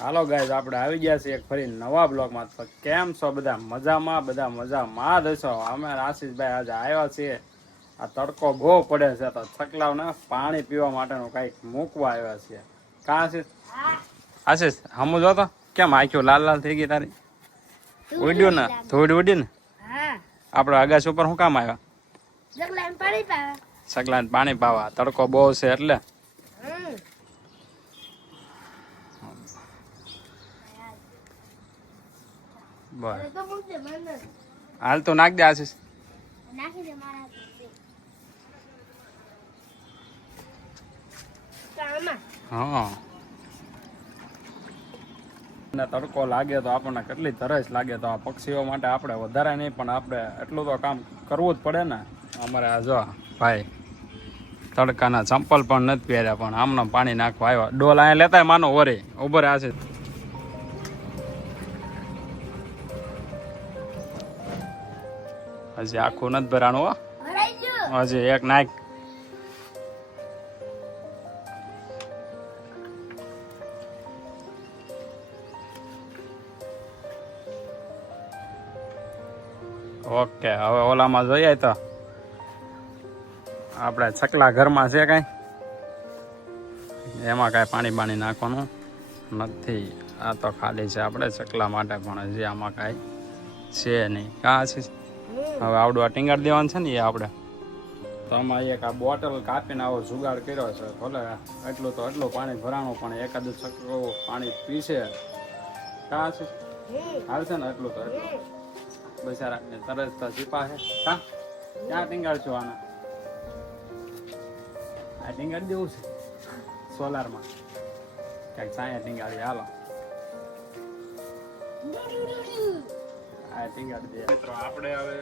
Hello guys આપણે આવી ગયા છીએ એક ફરી નવા બ્લોગમાં તો કેમ છો બધા? મજામાં? બધા મજામાં જ હશો? અમે આશીષભાઈ આજે આવ્યા છીએ. આ તડકો બહુ પડે છે તો છકલાવને પાણી પીવા માટેનું કંઈક મૂકવા આવ્યા છીએ. કાં આશીષ? આશીષ હમું જો તો કેમ આખ્યું લાલ લાલ થઈ ગઈ તારી? ઉડ્યું ને? થોડી ઉડી ને? આપણે અગાસી ઉપર શું કામ આવ્યા? સગલાને પાણી પાવા. તડકો બહુ છે એટલે હમ બસ. હાલ તો નાખ દે આશીષ. હા. ને તડકો લાગે તો આપણને કેટલી તરસ લાગે તો આ પક્ષીઓ માટે આપણે વધારે નહીં પણ આપણે એટલું તો કામ કરવું જ પડે ને. અમારે આ જો ભાઈ તડકાના ચંપલ પણ નથી પહેર્યા પણ આમનો પાણી નાખવા આવ્યા. ડોલ અહીંયા લેતા માનો ઓરે ઉભર રહે છે હજી આખું નથી ભરાણું, હો. હજી એક નાખ. ઓકે, હવે ઓલામાં જોઈએ તો. આપણે છકલા ઘરમાં છે કઈ. એમાં કાંઈ પાણી બાણી નાખવાનું નથી. આ તો ખાલી છે આપણે ચકલા માટે, પણ હજી આમાં કાંઈ છે નહીં. કાં છે? હવે આવડું આ ટીંગાડ દેવાનું છે ને એ આપણે. તો આમાં એક આ બોટલ કાપીને આવો જુગાડ કર્યો છે ભલે એટલું તો એટલું પાણી ભરાણું પણ એકાદ છકડું પાણી પીશે. કાં છે? હાલશે ને એટલું તો એટલું બિચારાને તરસ તો છીપા છે. કા? ક્યાં ટીંગાડ છો આના? આ ટીંગાડ દેવું છે? સોલારમાં. ક્યાંક સાયા ટીંગાડી હાલો. દે. મિત્રો, આપણે હવે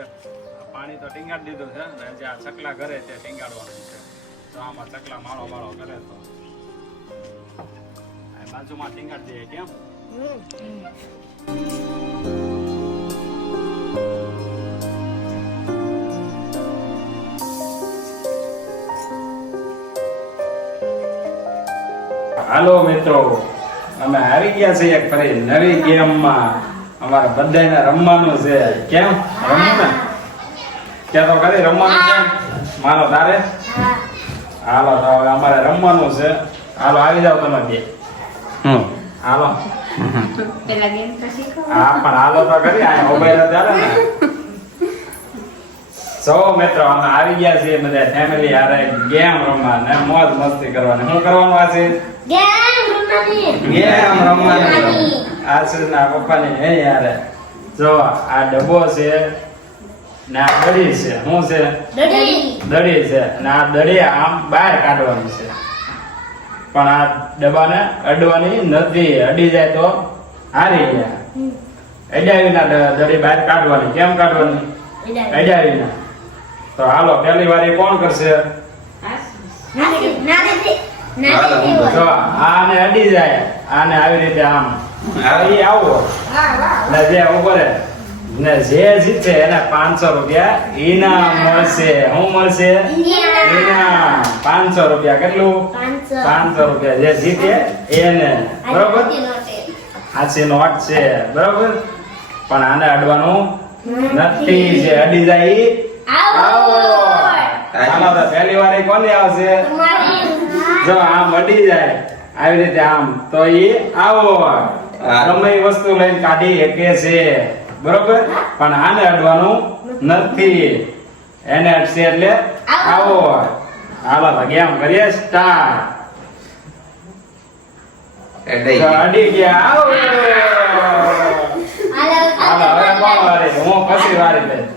પાણી તો ટીંગાડી દીધું છે, ને જે આ ચકલા ઘરે તે ટીંગાડવાનું છે. તો આમાં ચકલા માળો માળો કરે તો. બાજુમાં ટીંગાડી દે કેમ હાલો મિત્રો, અમે આવી ગયા છીએ એક ફરી નવી ગેમમાં. અમારે બધાને રમવાનું છે. કેમ? રમવું ને કે તો ખરી રમવાનું છે? માનો તારે? હા હાલો તો હવે અમારે રમવાનું છે. હાલો આવી જાવ તમે બે. હાલો. હા પણ હાલો તો કરી આ મોબાઈલ ચાલે ને. સૌ મિત્રો અમે આવી ગયા છીએ બધા ફેમિલી હારે ગેમ રમવા ને મોજ મસ્તી કરવાની. શું કરવાનું આ છે ગેમ રમવાની. ગેમ રમવાની. આશીષ ના પપ્પાની હે યાર. જો આ ડબ્બો છે ને આ દડી છે. શું છે? દડી છે. ને આ દડી આમ બહાર કાઢવાની છે. પણ આ ડબ્બાને અડવાની નથી. અડી જાય તો હારી ગયા. અડાવીના દડી બહાર કાઢવાની. કેમ કાઢવાની? અડાવીના તો હાલો પહેલી વારી કોણ કરશે? આને અડી જાય. આને આવી રીતે આમ ઈ આવો. ને જે ઉપર ને જે જીતે એને પાંચસો રૂપિયા ઇનામ મળશે. શું મળશે? ઇનામ પાંચસો રૂપિયા કેટલું? પાંચસો. રૂપિયા. જે જીતે એને. બરોબર? આછી નોટ છે. બરોબર? પણ આને અડવાનું નથી. જે અડી જાય આમાં તો પહેલી વાર કોને કોની આવશે? જો આમ અડી જાય આવી રીતે આમ તો ઈ આવો. એ વસ્તુ લઈને કાઢી શકે છે. બરોબર? પણ આને અડવાનું નથી. એને અડશે એટલે આવો. હાલો ભાગે આમ કરીએ સ્ટાર્ટ અડી ગયા. આવો. હાલો હવે કોણ વારે હું પછી વારી લઈશ.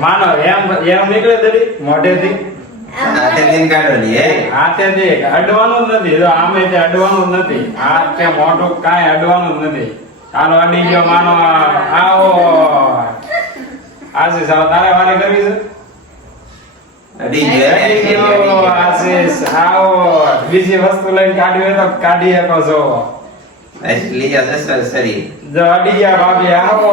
માનો એમ એમ નીકળે દડી મોઢેથી. હાથેથી અડવાનું જ નથી. જો આમે તે અડવાનું જ નથી. હાથ કે મોઢું કાંઈ અડવાનું જ નથી. હાલો અડી ગયો માનો આવો. આશીષ તારે વારે કરવી છે? અડી ગયો આશીષ આવો. બીજી વસ્તુ લઈને કાઢવી હોય તો કાઢી શકો છો. આવો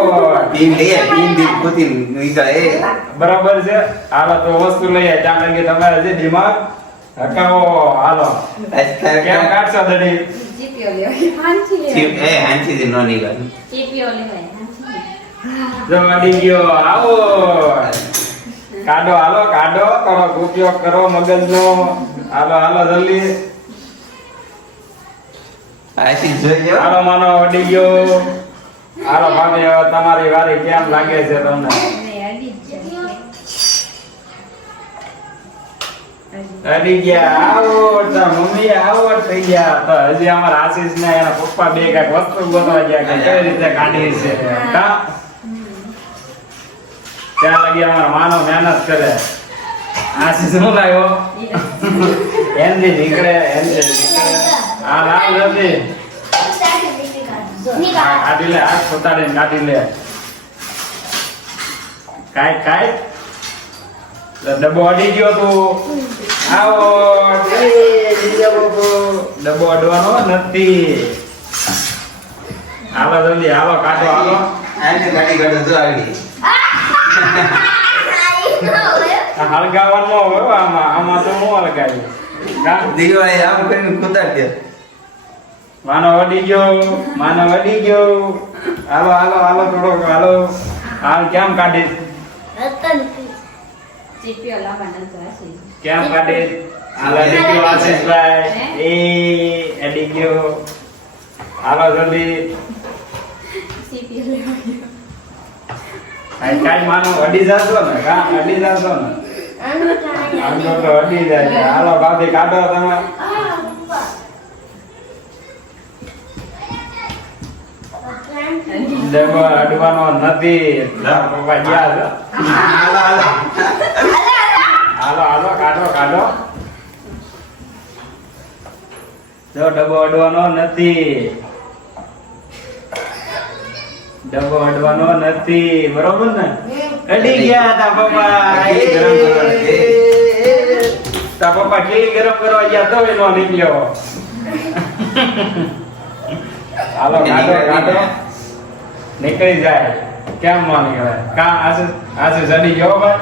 બરાબર છે હાલો તો વસ્તુ લઈએ ત્યાં લગી તમારે જે દિમાગ હકાવો હાલો કેમ કાઢશો દડી ચીપીઓ લેવાય હાંચી ચીપ લેવાય એ હાંચીથી નો નીકળે ચીપીઓ લેવાય હાંચી ગયો આવો કાઢો હાલો કાઢો થોડોક ઉપયોગ કરો મગજનો હાલો હાલો જલ્દી જોઈ માનો અડી ગયો. હાલો ભાભી હવે તમારી વારી કેમ લાગે છે તમને? અડી જ જાય અડી ગયા આવો મમ્મી આવો થઈ ગયા. તો હજી અમારા આશીષ ને એના પપ્પા બે કંઈક વસ્તુ ગોતવા ગયા કે કેવી રીતે કાઢી છે. ત્યાં લગી અમારા માનો મહેનત કરે. આશીષ શું લાગ્યો? એનથી નીકળે એનથી નીકળે. આ લાલ નથી કાઢી લે આ પોતાડીને કાઢી લે. કાઈ કાઈ? ડબ્બો અડી ગયો તું. આવો ડબ્બો અડવાનો નથી. હાલો જલ્દી હાલો કાઢો હાલો. હળગાવાનો આમાં. આમાં તો હું હળગાવી દિવાળી આમ કરીને કુદાડ દે. માનો વડી ગયો માનો વડી ગયો. હાલો હાલો હાલો થોડો હાલો. હાલ કેમ હાંચી કેમ કાઢે? હાલો અડી ગયો આશીષભાઈ. એ અડી ગયો હાલો જલ્દી. કાંઈ માનો અડી જાતો ને? કા અડી જાતો ને? આમ તો અડી જાય. હાલો ભાભી કાઢો તમે ડબ્બો અડવાનો નથી તારા પપ્પા ગયા છે હાલો હાલો હાલો હાલો કાઢો કાઢો જો ડબ્બો અડવાનો નથી ડબ્બો અડવાનો નથી બરોબર ને અડી ગયા તા પપ્પા કેટલી ગરમ કરવાની? એ, તા પપ્પા કેલી ગરમ કરવા ગયા તો એનો નીકળ્યો હાલો કાઢો કાઢો નીકળી જાય. કેમ ન નીકળે? કા આજે આજે જડી ગયો ભાઈ?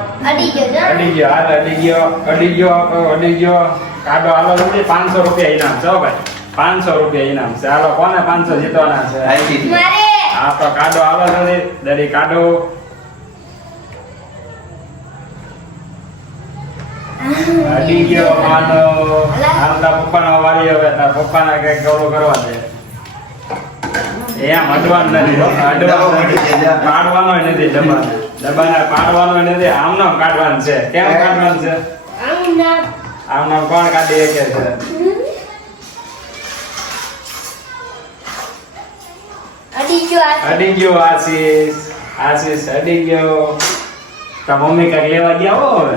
અડી ગયો હાલ અડી ગયો. અડી ગયો અડી ગયો. કાડો હાલો જલ્દી પાંચસો રૂપિયા ઇનામ છે ભાઈ. પાંચસો રૂપિયા ઇનામ છે. હાલો કોને પાંચસો જીતવાના છે? હા તો કાડો હાલો જલ્દી. દડી કાઢો અડી ગયો માનો. હાલ. તાર પપ્પાનો વારી હવે. તાર પપ્પાના કંઈક ગૌરવ કરવા દે. એમ અડવાનું નથી અડવાનું નથી. નથી ડબ્બાને ડબ્બાને પાડવાનો નથી. આમ કાઢવાનું છે. કેમ કાઢવાનું છે? આમ કોણ કાઢી શકે છે? અડી ગયો આશીષ. આશીષ અડી ગયો તો મમ્મી કંઈક લેવા ગયા હો હવે?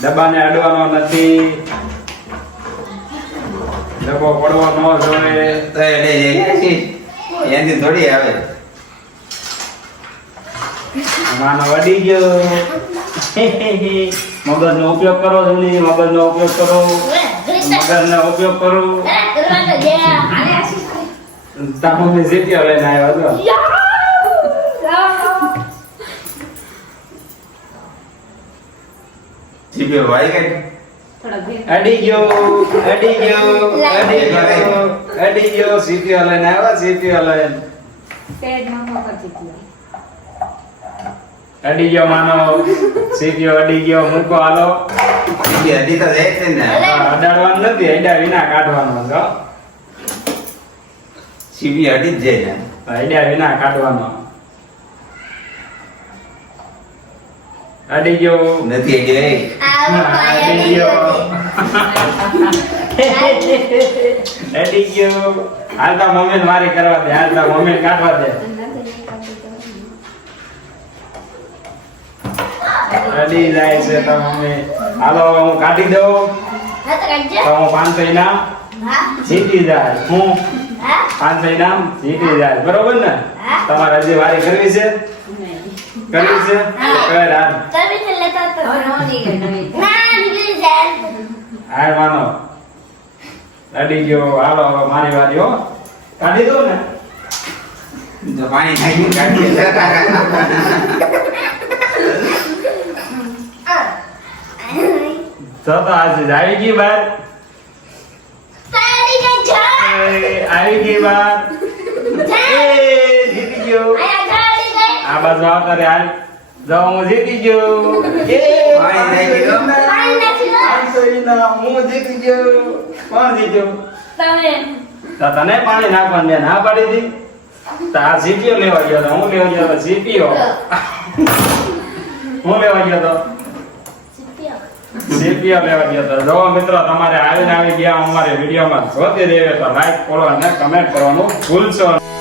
ડબ્બાને અડવાનો નથી. ડબ્બો પડવો ન જોઈએ તો એટલે જે હાંચી થોડી આવે. માનો વડી ગયો. મગજનો ઉપયોગ કરો જલ્દી મગજનો ઉપયોગ કરો. મગજનો ઉપયોગ કરો. મમ્મી સીટીઓ લઈને આવ્યો હતો. જીભે વાઈ ગઈ અડી ગયો અડી અડી અડી અડી માનો સીપીઓ અડી ગયો મૂકો હાલો. અડી હજી તો જાય છે ને. અડાડવાનું નથી અડ્યા વિના કાઢવાનું છે અડી જીભી જ જાય ને. અડ્યા વિના કાઢવાનો. અડી ગયો નથી. અડી ગયો અડી ગયો હાલ તા મમ્મી મારી કરવા દે હાલ તા મમ્મી કાઢવા દે. અડી જાય છે તા મમ્મી. હાલો હું કાઢી દઉં. તો હું પાંચસો ઇનામ જીતી જાય. હું પાંચસો ઇનામ જીતી જાય. બરોબર ને? તમારે હજી વારી કરવી છે? કર્યું છે કર આ કરી છે લેતા તો નો નીકળી ના નીકળી જાય હાર માનો લડી ગયો હાલો હવે મારી વારી હો કાઢી દો ને તો પાણી ખાઈ કાઢી તો તો આજે આવી ગઈ બાર આવી ગઈ બાર જીતી ગયો બાજુ આવતા રે હાલ જાઓ હું જીતી ગયો એ ભાઈ નહીં ગયો પાણી નાખી દો. હું જીતી ગયો કોણ જીત્યો તમે તો તને પાણી નાખવાનું મેં ના પાડી દી તો આ સીપીઓ લેવા ગયો તો હું લેવા ગયો તો સીપીઓ હું લેવા ગયો તો સીપીઓ લેવા ગયો તો જો મિત્રો તમારે આવીને આવી ગયા અમારે વિડીયોમાં જોતી રહેવે તો લાઈક કરો અને કમેન્ટ કરવાનું ભૂલશો નહીં.